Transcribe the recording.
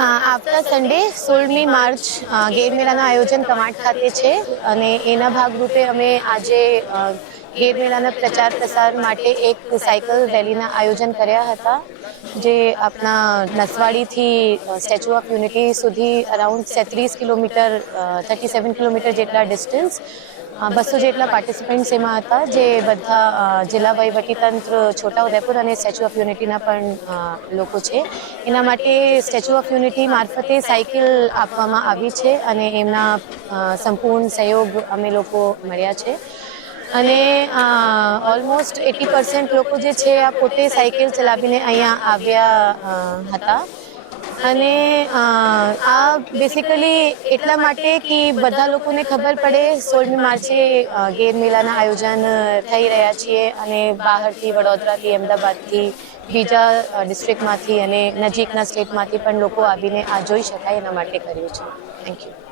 આવતા Sunday 16મી March ગેર મેળાનું આયોજન કવાંટ ખાતે છે અને એના ભાગરૂપે અમે આજે ગેર મેળાના પ્રચાર પ્રસાર માટે એક સાયકલ રેલીના આયોજન કર્યા હતા, જે આપણા નસવાડીથી સ્ટેચ્યુ ઓફ યુનિટી સુધી અરાઉન્ડ 33 કિલોમીટર 37 કિલોમીટર જેટલા ડિસ્ટન્સ 200 જેટલા પાર્ટિસિપન્ટ્સ એમાં હતા, જે બધા જિલ્લા વહીવટીતંત્ર છોટાઉદેપુર અને સ્ટેચ્યુ ઓફ યુનિટીના પણ લોકો છે. એના માટે સ્ટેચ્યુ ઓફ યુનિટી મારફતે સાયકલ આપવામાં આવી છે અને એમના સંપૂર્ણ સહયોગ અમે લોકો મળ્યા છે. અને ઓલમોસ્ટ 80% લોકો જે છે આ પોતે સાયકલ ચલાવીને અહીંયા આવ્યા હતા. અને આ બેસિકલી એટલા માટે કે બધા લોકોને ખબર પડે 16મી માર્ચે ગેર મેળાના આયોજન થઈ રહ્યા છીએ અને બહારથી વડોદરાથી, અમદાવાદથી, બીજા ડિસ્ટ્રિક્ટમાંથી અને નજીકના સ્ટેટમાંથી પણ લોકો આવીને આ જોઈ શકાય એના માટે કર્યું છે. Thank you.